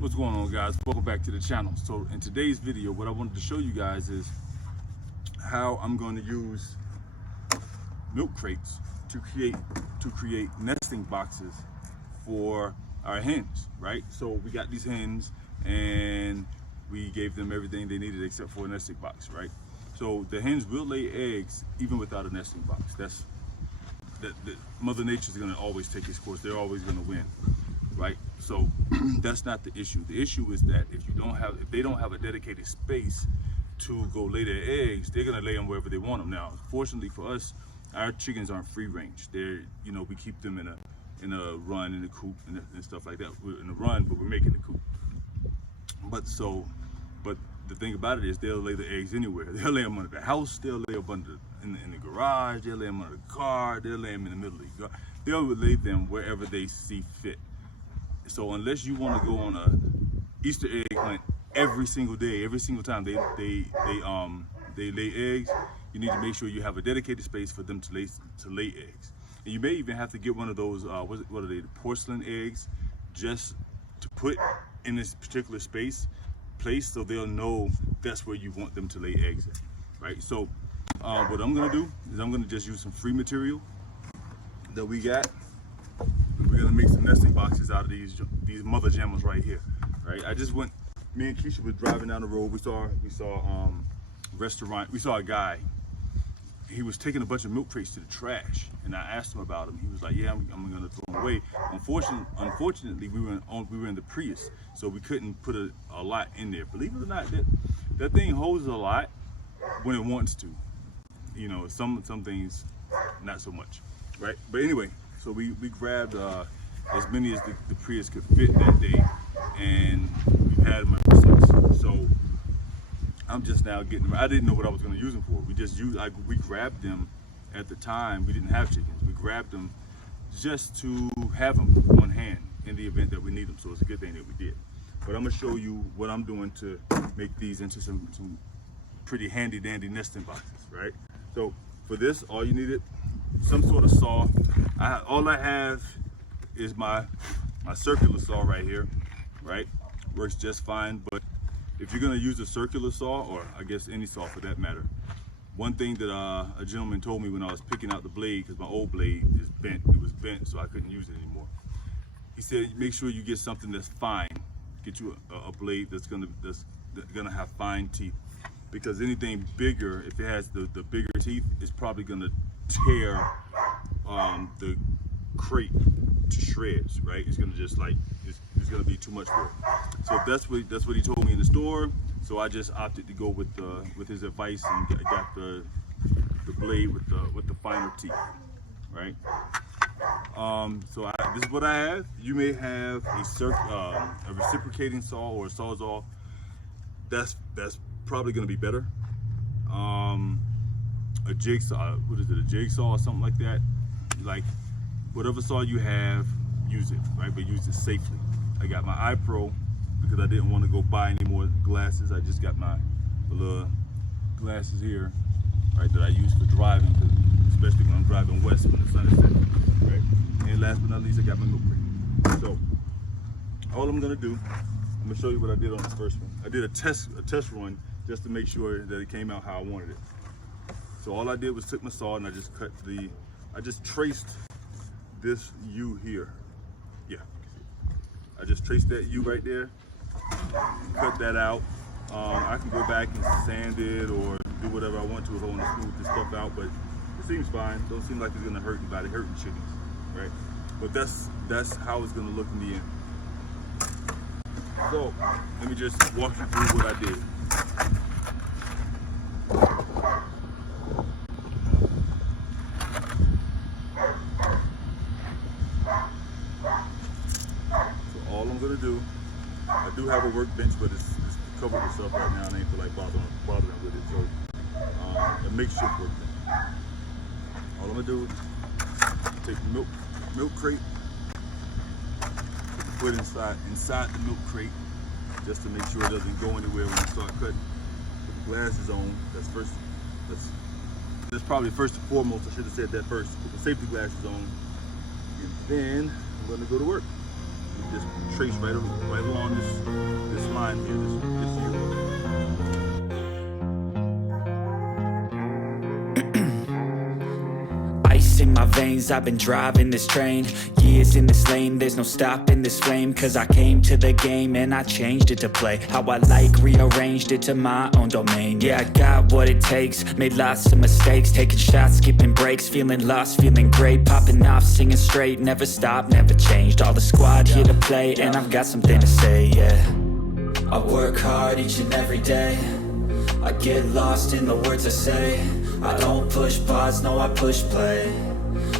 What's going on, guys? Welcome back to the channel. So in today's video, what I wanted to show you guys is how I'm going to use milk crates to create nesting boxes for our hens, right? So we got these hens and we gave them everything they needed except for a nesting box, right? So the hens will lay eggs even without a nesting box. That's Mother Nature is going to always take its course. They're always going to win, right? So that's not the issue. The issue is that if they don't have a dedicated space to go lay their eggs, they're going to lay them wherever they want them. Now, fortunately for us, our chickens aren't free range. They're, you know, we keep them in a run, in a coop and stuff like that. We're in a run, but we're making the coop. But the thing about it is they'll lay the eggs anywhere. They'll lay them under the house. They'll lay them under in the garage. They'll lay them under the car. They'll lay them in the middle of the yard. They'll lay them wherever they see fit. So unless you want to go on a Easter egg hunt every single day, every single time they lay eggs, you need to make sure you have a dedicated space for them to lay eggs. And you may even have to get one of those what are they, the porcelain eggs, just to put in this particular place so they'll know that's where you want them to lay eggs at, right? So what I'm gonna do is I'm gonna just use some free material that we got. We're gonna make some nesting boxes out of these mother jammers right here, right? Me and Keisha were driving down the road. We saw restaurant. We saw a guy. He was taking a bunch of milk crates to the trash, and I asked him about them. He was like, "Yeah, I'm gonna throw them away." Unfortunately, we were in the Prius, so we couldn't put a lot in there. Believe it or not, that thing holds a lot when it wants to. You know, some things not so much, right? But anyway, so we grabbed as many as the Prius could fit that day, and we've had them ever since. So I'm just now getting them. I didn't know what I was going to use them for. We grabbed them at the time. We didn't have chickens. We grabbed them just to have them on hand in the event that we need them. So it's a good thing that we did. But I'm going to show you what I'm doing to make these into some pretty handy dandy nesting boxes, right? So for this, all you needed, some sort of saw. All I have is my circular saw right here, right? Works just fine. But if you're gonna use a circular saw, or I guess any saw for that matter, one thing that a gentleman told me when I was picking out the blade, because my old blade is bent, it was bent, so I couldn't use it anymore. He said, make sure you get something that's fine. Get you a blade that's gonna have fine teeth, because anything bigger, if it has the bigger teeth, it's probably gonna tear the crate to shreds, right? It's gonna just like it's gonna be too much for it. So that's what he told me in the store. So I just opted to go with his advice and got the blade with the finer teeth, right? So this is what I have. You may have a reciprocating saw or a sawzall. That's probably gonna be better. A jigsaw, what is it? A jigsaw or something like that. Like whatever saw you have, use it, right? But use it safely. I got my iPro because I didn't want to go buy any more glasses. I just got my little glasses here, right, that I use for driving, especially when I'm driving west when the sun is setting, right? And last but not least, I got my milk crate. So all I'm gonna do, I'm gonna show you what I did on the first one. I did a test run just to make sure that it came out how I wanted it. So all I did was took my saw and I just traced this U here. Yeah, I just traced that U right there, cut that out. I can go back and sand it or do whatever I want to if I want to smooth this stuff out, but it seems fine. Don't seem like it's gonna hurt anybody, hurting chickens, right? But that's how it's gonna look in the end. So let me just walk you through what I did. Gonna do, I do have a workbench, but it's covered with stuff right now and I ain't feel like bothering with it, so a makeshift workbench. All I'm gonna do is take the milk crate, put it inside the milk crate just to make sure it doesn't go anywhere when I start cutting. Put the glasses on. That's probably first and foremost. I should have said that first. Put the safety glasses on, and then I'm gonna go to work. Just trace right along this find here this year. Ice in my veins, I've been driving this train. Years in this lane, there's no stopping this flame. Cause I came to the game and I changed it to play how I like, rearranged it to my own domain. Yeah, I got what it takes, made lots of mistakes, taking shots, skipping breaks, feeling lost, feeling great, popping off, singing straight, never stopped, never changed. All the squad here to play, and I've got something to say, yeah. I work hard each and every day, I get lost in the words I say. I don't push pause, no I push play.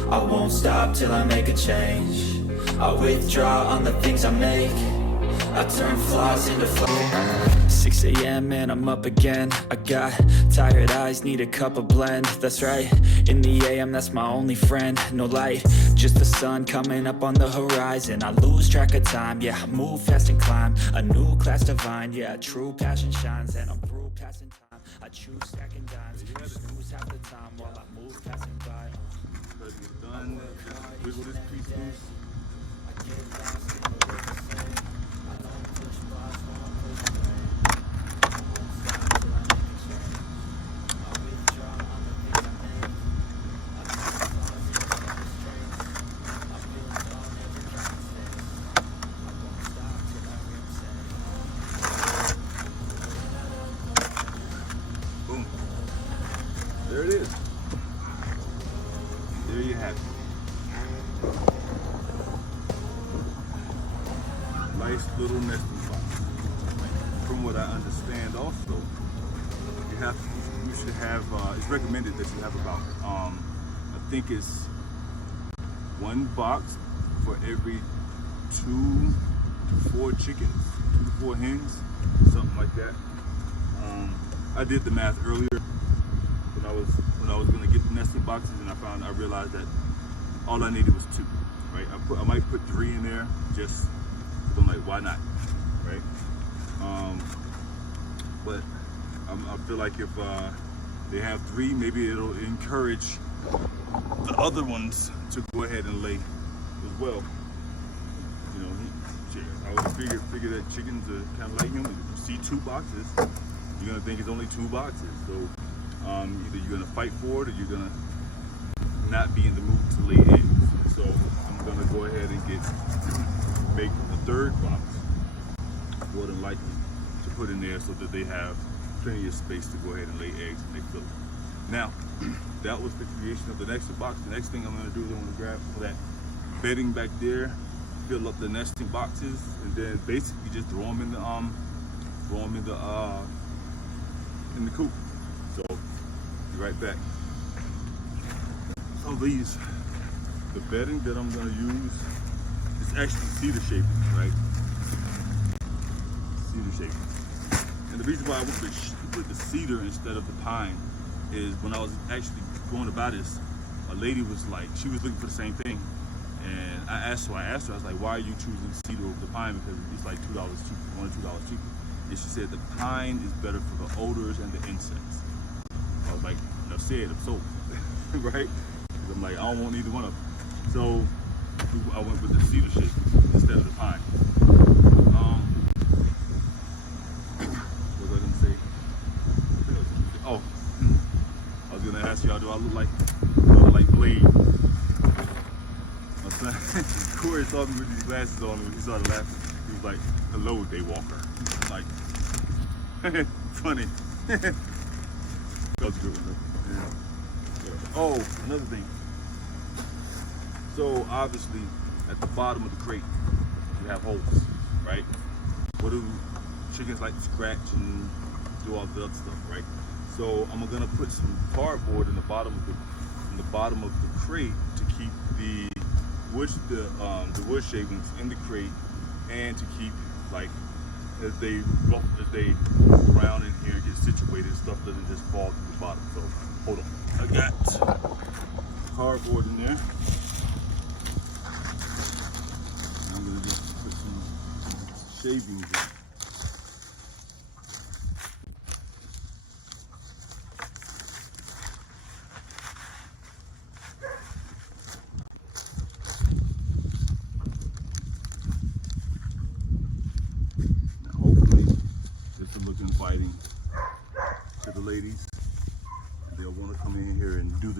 I won't stop till I make a change. I withdraw on the things I make. I turn flaws into flow. 6 a.m. and I'm up again. I got tired eyes, need a cup of blend. That's right, in the AM that's my only friend. No light, just the sun coming up on the horizon. I lose track of time, yeah, I move fast and climb. A new class divine, yeah, true passion shines. And I'm through passing time, I choose stacking dimes. Snooze half the time while I move passing by. Done. Wiggle this piece loose. I get lost in the words I say. I don't push pause, no I push play. I won't stop till I make a change. I withdraw on the things I make. I turn flaws into restraints. I build on every kind of mistakes. I won't stop till I hear 'em say. Boom. There it is. There you have it. Nice little nesting box. From what I understand, also, you should have. It's recommended that you have about, I think it's 1 box for every 2 to 4 chickens, 2 to 4 hens, something like that. I did the math earlier when I was going to get the nesting boxes, and I realized that all I needed was 2, right? I might put 3 in there just because I'm like, why not, right? But I feel like if they have 3, maybe it'll encourage the other ones to go ahead and lay as well. You know, I would figure that chickens are kind of like humans. If you see 2 boxes, you're gonna think it's only 2 boxes. So either you're gonna fight for it or you're gonna not be in the mood to lay eggs. So I'm gonna go ahead and make a 3rd box, more than likely, to put in there so that they have plenty of space to go ahead and lay eggs when they fill it. Now, that was the creation of the next box. The next thing I'm gonna do is I'm gonna grab that bedding back there, fill up the nesting boxes, and then basically just throw them in the coop. So, be right back. So the bedding that I'm gonna use is actually cedar shavings, right? Cedar shavings. And the reason why I went with the cedar instead of the pine is when I was actually going about this, a lady was like, she was looking for the same thing. And I asked her, I was like, why are you choosing cedar over the pine? Because it's like $2 cheaper, $1 or $2 cheaper. And she said the pine is better for the odors and the insects. I was like, enough said, I'm sold, right? Because I'm like, I don't want either one of them. So I went with the cedar shit instead of the pine. What was I gonna say? Oh, I was gonna ask y'all, do I look like Blade? My son, Corey saw me with these glasses on, and when he started laughing, he was like, "Hello, Daywalker." Like, funny. That was a good one, though. Yeah. Oh, another thing. So obviously, at the bottom of the crate, you have holes, right? What do chickens like to scratch and do all the other stuff, right? So I'm gonna put some cardboard in the bottom of the crate to keep the wood shavings in the crate, and to keep, like, as they move around in here and get situated, stuff doesn't just fall to the bottom. So hold on, I got cardboard in there. I'm gonna just put some shavings in. Hopefully fighting to the ladies. They'll want to come in here and handle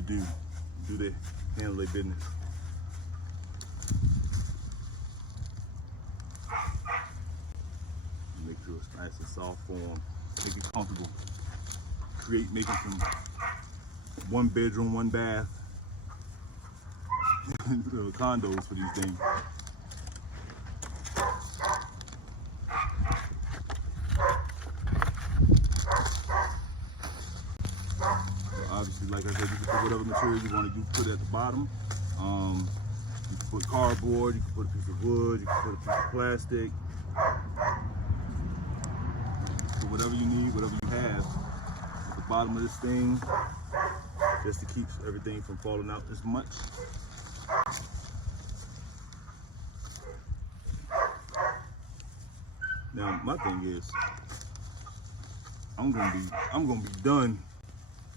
their business. Make sure it's nice and soft for them, make it comfortable. Make it from 1 bedroom, 1 bath condos for these things. Obviously, like I said, you can put whatever material you want to put at the bottom. You can put cardboard, you can put a piece of wood, you can put a piece of plastic. So whatever you need, whatever you have at the bottom of this thing, just to keep everything from falling out as much. Now my thing is, I'm gonna be done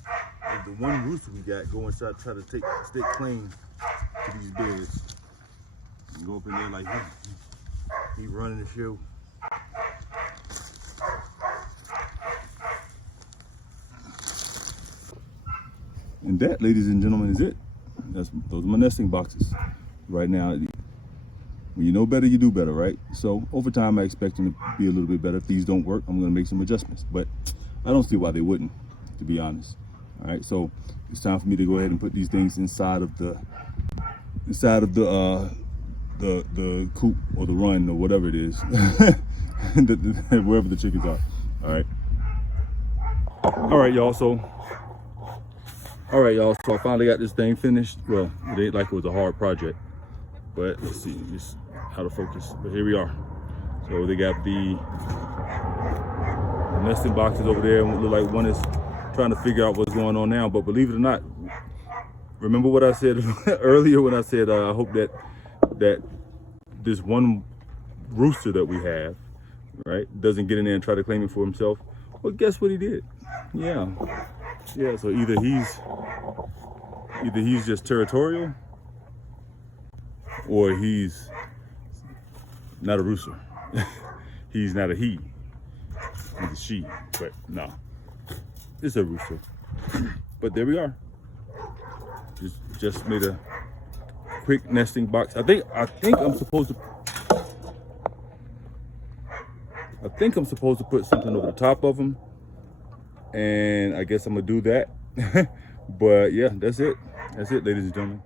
with the one rooster we got. Go and try to stick claim to these beds. And go up in there like he running the show. And that, ladies and gentlemen, is it. Those are my nesting boxes. Right now, when you know better, you do better, right? So over time, I expect them to be a little bit better. If these don't work, I'm gonna make some adjustments, but I don't see why they wouldn't, to be honest. All right, so it's time for me to go ahead and put these things inside of the coop or the run or whatever it is, wherever the chickens are. All right, y'all. So I finally got this thing finished. Well, it ain't like it was a hard project, but let's see just how to focus. But here we are. So they got the nesting boxes over there, and it look like one is trying to figure out what's going on now. But believe it or not, remember what I said earlier when I said I hope that this one rooster that we have, right, doesn't get in there and try to claim it for himself. Well, guess what he did? Yeah. So either he's just territorial, or he's not a rooster. He's not a he. He's a she. But no, it's a rooster. But there we are. Just made a quick nesting box. I think I'm supposed to put something over the top of them, and I guess I'm gonna do that. But yeah, that's it, ladies and gentlemen.